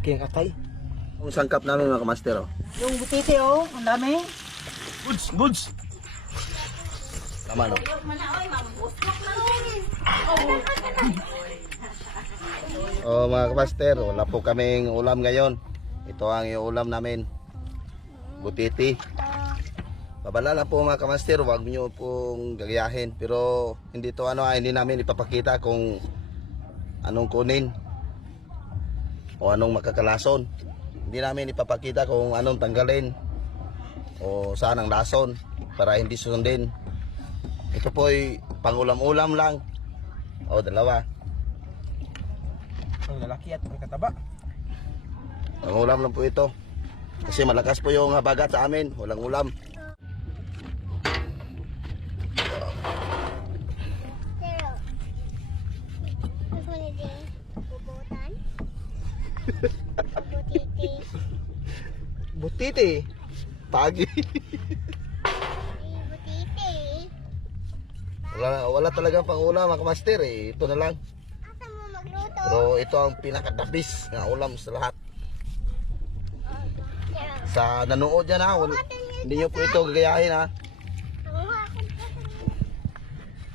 Laking atay. Yung sangkap namin mga kamaster. Oh. Yung butiti oh, ang dami. Goods. Tama no? Oh mga kamaster, wala po kaming ulam ngayon. Ito ang ulam namin. Butiti. Babala lang po mga kamaster, huwag nyo pong gagayahin. Pero hindi to hindi namin ipapakita kung anong kunin o anong makakalason. Hindi namin ipapakita kung anong tanggalin o saan ang lason para hindi sundin. Ito po ay pangulam-ulam lang o dalawa. Ang lalaki at ang kataba. Pangulam lang po ito kasi malakas po yung bagat sa amin, walang ulam. Butiti. Pagi. Wala talagang pangulam mga kamaster eh. Ito na lang. Pero ito ang pinakadabis na ulam sa lahat. Sa nanood dyan hindi nyo po ito gagayahin ha.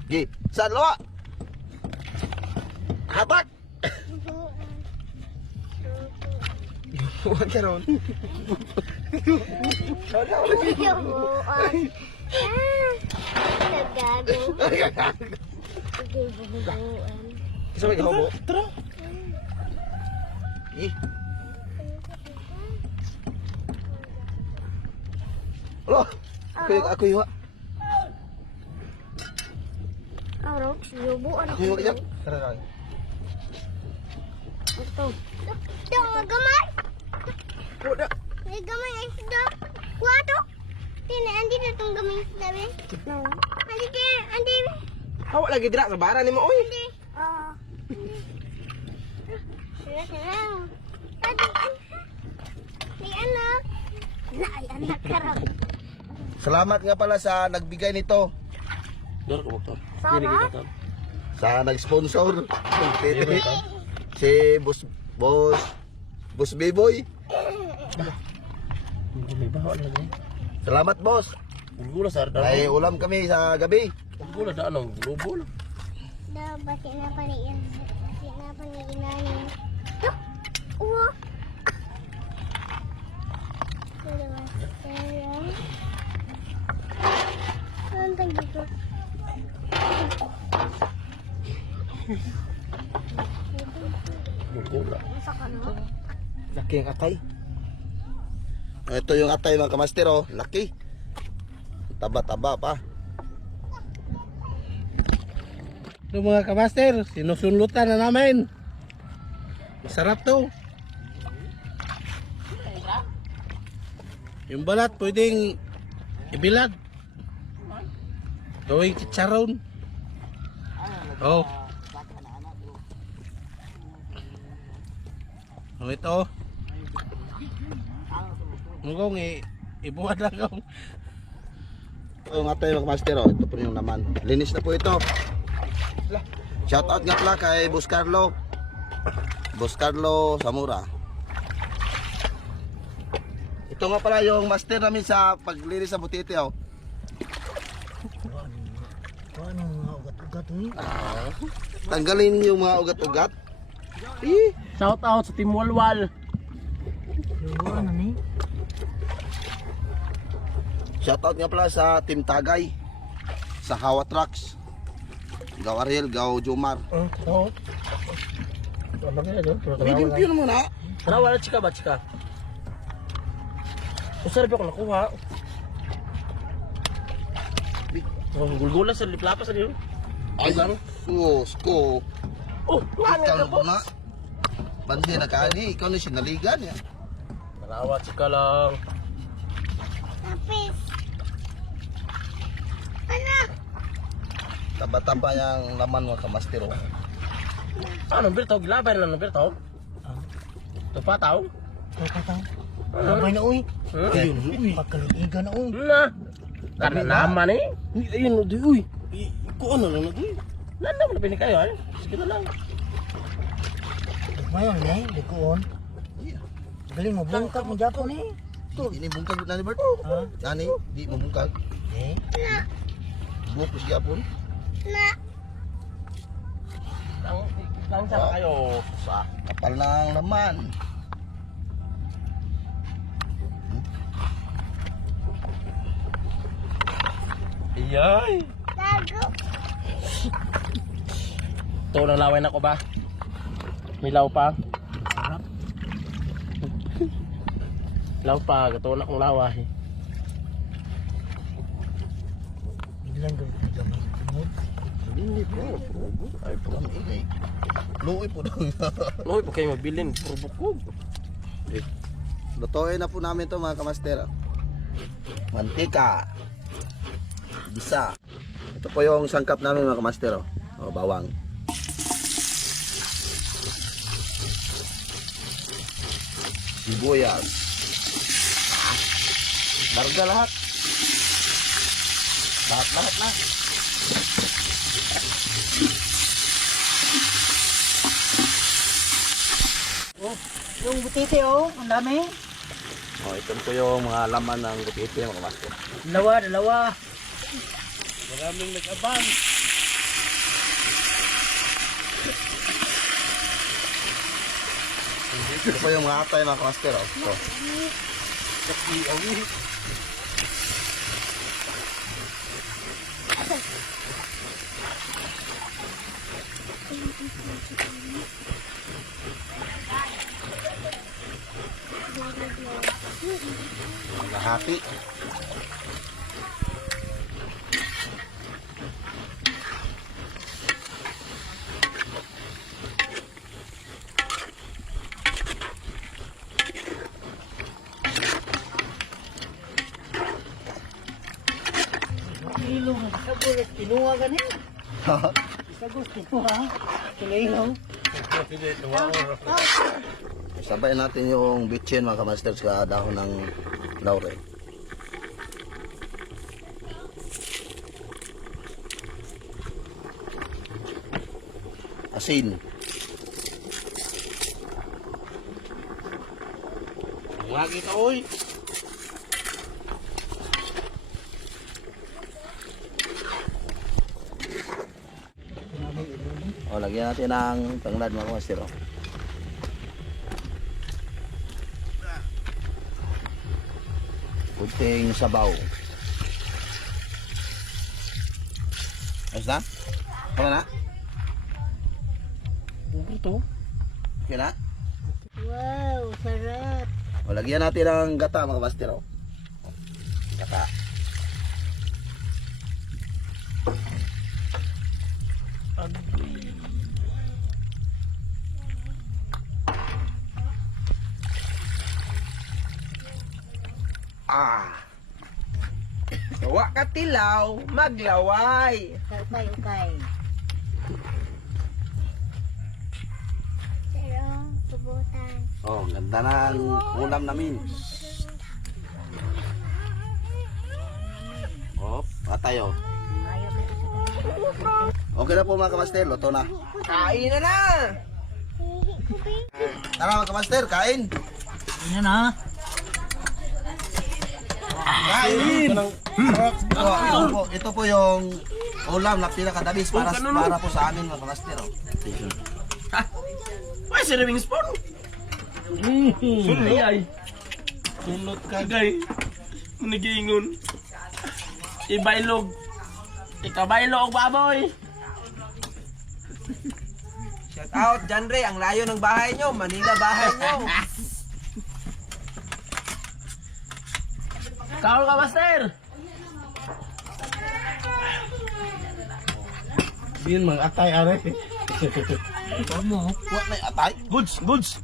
Gi, saan lawa? Hatak! Huwag ka ron. Isa may kahobo. Tara. Alo, ako yung Araw, sinubuan Ako yung yan. Tara lang. ito. Ito, gamay. Udah. May gamay ay suda. Kuwato. Andi na itong gamay sa dabi. Andi kaya, andi. Hawa lagi dira sa bara ni mo oy. Andi. Sana. Adi, anak. May anak. Ay, anak ka raw. Salamat nga pala sa nagbigay nito. Sana? Sa nag-sponsor. Si Boss Biboy. May bawa lagi. Salamat boss. Gula sa arda. May ulam kami sa gabi. Gula da anong grupo na. Basi na pa ni yan. Basi na pa ni inanin. Uwa. Nantang dito. Gula. Masa ka na? Laking atay. Ito yung atay mga kamaster oh. Laki. Taba-taba pa. Ito mga kamaster, sinusunlutan na namin. Masarap to. Yung balat pwedeng ibilad. Gawing chicharon. Oh. Oh ito. Mugong ibuhat lang ako. Ito yung atay mga kamaster oh. Ito po yung laman. Linis na po ito. Shout out nga pala kay Boss Carlo. Boss Carlo Samura. Ito nga pala yung master namin sa paglinis sa butiti oh. Ano mga ugat-ugat eh? Tanggalin yung mga ugat-ugat. Shout out sa Team Walwal. Sinubuan na ni. Shout out nga pala sa Team Tagay. Sa Hawa Trucks. Gaw Ariel, Gaw Jomar. Oo. Ano kaya doon? Binimpyo naman ha. Tara, wala chika ba chika? Usarap ako nakuha. Gulgula sa liplapas sa niyo. Ay, sus ko. Oh, Ikaw ano na ka po po? na. Bandi na kani, ikaw na sinaligan ya. Tarawa chika lang. Tapis. Anak. Taba-taba yung laman mga kamastero. Ano, birtaw? Gilabay na lang ng birtaw? Tupataw? Tataw. Labay na uy. Ayun, Uy, pagkalutigan na uy. na. Karena naman eh. Ayun, di uy. Iko ano lang uy. Nanda mo na pinikayo eh. Sige na lang. Mayon eh, di ko on. Galing mo, bungkag mo Japon eh. Ini bungkag na ni Bert. Ha? Nani, di mo bungkag. Eh? Bukos gyapon. Na. Lang sa kayo. Sa. Kapal ng laman. Iyay. Lago. Ito lang laway na ko ba? Milaw pa. Law pa, ito na kong laway. Biglang gawin ka gamay. Hindi po. Ay po kami ingay. Luoy po daw. Loy, pa kayo mabilin. Puro bukog. Lutuin na po namin to mga kamaster. Mantika. Bisa. Ito po yung sangkap namin mga kamaster. Oh, bawang. Sibuyas. Larga lahat. Lahat na. Yung butiti oh, ang dami. Oh, ito po yung mga laman ng butiti mga kamaster. Dalawa. Maraming nag-abang. Ito po yung mga atay mga kamaster. Oh. Ito. Nahati. Kilo mo. Sabulit, kinuha ka niya. Sagot kinuha. Kilo. Sabay natin yung bitchin mga kamaster sa dahon ng laurel. Asin. Lagi ka, oy. O, lagyan natin ng tanglad mga kamaster. Oh. Kunting sabaw. Ayos na? Ano na? Puro to. Okay na? Wow, sarap. O, lagyan natin ng gata mga kamaster. Oh. Gata. Ah. Wa ka tilaw, maglaway. Okay. Pero, subutan. Oh, ganda ng ulam namin. Oh, tayo. Okay na po mga kamaster, luto na. Kain na na. Tara mga kamaster, kain. Yan na. Kain! Ito po yung ulam na pinakadabis para po sa amin mga kamaster. Oh. Ay, si Riming Spoon. Sulot. Ay. Sulot kagay. Nagiingon. Ibailog. Ikabailog, baboy. Shout out, Janre. Ang layo ng bahay nyo. Manila bahay nyo. Kaon ka, master. Yun mga atay are. Ano? What na atay? Goods.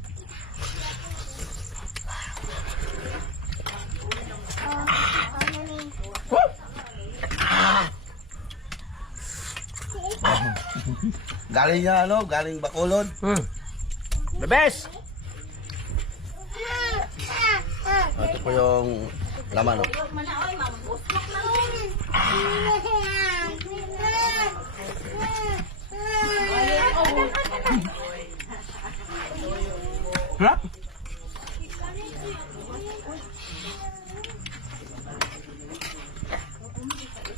Galing niya ano? Galing Bacolod. The best. Ito po yung laman. Oh. Harap.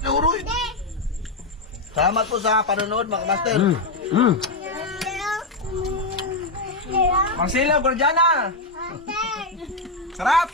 Uroy. Salamat po sa panonood mga master. Marcelo, Gordiana! Sarap!